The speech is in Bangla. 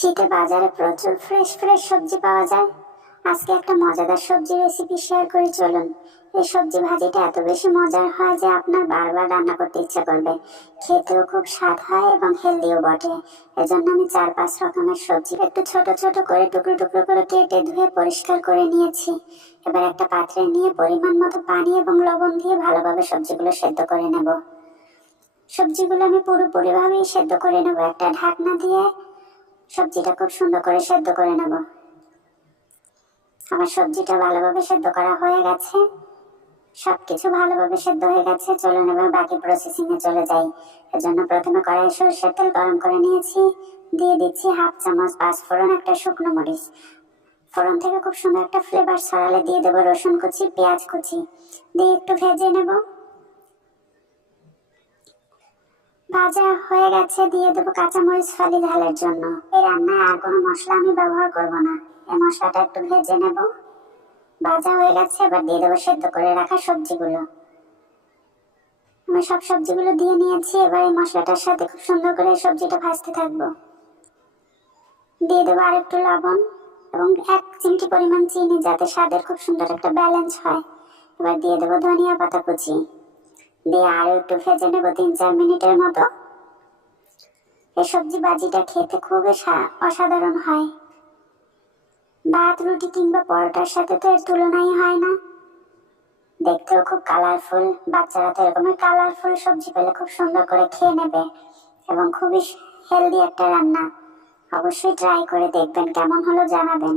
শীতে বাজারে প্রচুর ফ্রেশ ফ্রেশ সবজি পাওয়া যায়। আজকে একটা মজাদার সবজি রেসিপি শেয়ার করি, চলুন। এই সবজি ভাজিটা এত বেশি মজার হয় যে আপনার বারবার রান্না করতে ইচ্ছা করবে। খেতেও খুব স্বাদ হয় এবং হেলদিও বটে। এজন্য আমি 4-5 রকমের সবজি একটু ছোট ছোট করে টুকরো টুকরো করে কেটে ধুয়ে পরিষ্কার করে নিয়েছি। এবার একটা পাত্রে নিয়ে পরিমাণ মতো পানি এবং লবণ দিয়ে ভালোভাবে সবজিগুলো সেদ্ধ করে নেব। সবজিগুলো আমি পুরোপুরি ভাবেই সেদ্ধ করে নেব। একটা ঢাকনা দিয়ে সবজিটা খুব সুন্দর করে সেদ্ধ করে নেব। আমার সবজিটা ভালোভাবে সেদ্ধ করা হয়ে গেছে, সবকিছু ভালোভাবে সেদ্ধ হয়ে গেছে। চলুন এবার বাকি প্রসেসিং এ চলে যাই। এর জন্য প্রথমে কড়াইয়ে সরষের তেল গরম করে নিয়েছি। দিয়ে দিচ্ছি 1/2 চামচ পাঁচফোড়ন, একটা শুকনো মরিচ। ফোড়ন থেকে খুব সুন্দর একটা ফ্লেভার ছড়ালে দিয়ে দেবো রসুন কুচি, পেঁয়াজ কুচি দিয়ে একটু ভেজে নেব। ভাজা হয়ে গেছে, দিয়ে দেবো কাঁচামরিচ ফালি ঝালের জন্য। এই রান্নায় আর কোনো মশলা আমি ব্যবহার করব না। এই মশলাটা একটু ভেজে নেব। ভাজা হয়ে গেছে, এবার দিয়ে দেবো সেদ্ধ করে রাখা সবজিগুলো। আমি সব সবজিগুলো দিয়ে নিয়েছি। এবার এই মশলাটার সাথে খুব সুন্দর করে সবজিটা ভাজতে থাকবো। দিয়ে দেবো আর একটু লবণ এবং 1 চিমটি পরিমাণ চিনি, যাতে স্বাদের খুব সুন্দর একটা ব্যালেন্স হয়। এবার দিয়ে দেবো ধনিয়া পাতা কুচি, দিয়ে আরো একটু ভেজে নেব 3-4 মিনিটের মতো। এই সবজি ভাজিটা খেতে খুবই অসাধারণ হয়। ভাত, রুটি কিংবা পরোটার সাথে তো এর তুলনাই হয় না। দেখতেও খুব কালারফুল। বাচ্চারা তো এরকমের কালারফুল সবজি পেলে খুব সুন্দর করে খেয়ে নেবে এবং খুবই হেলদি একটা রান্না। অবশ্যই ট্রাই করে দেখবেন, কেমন হলো জানাবেন।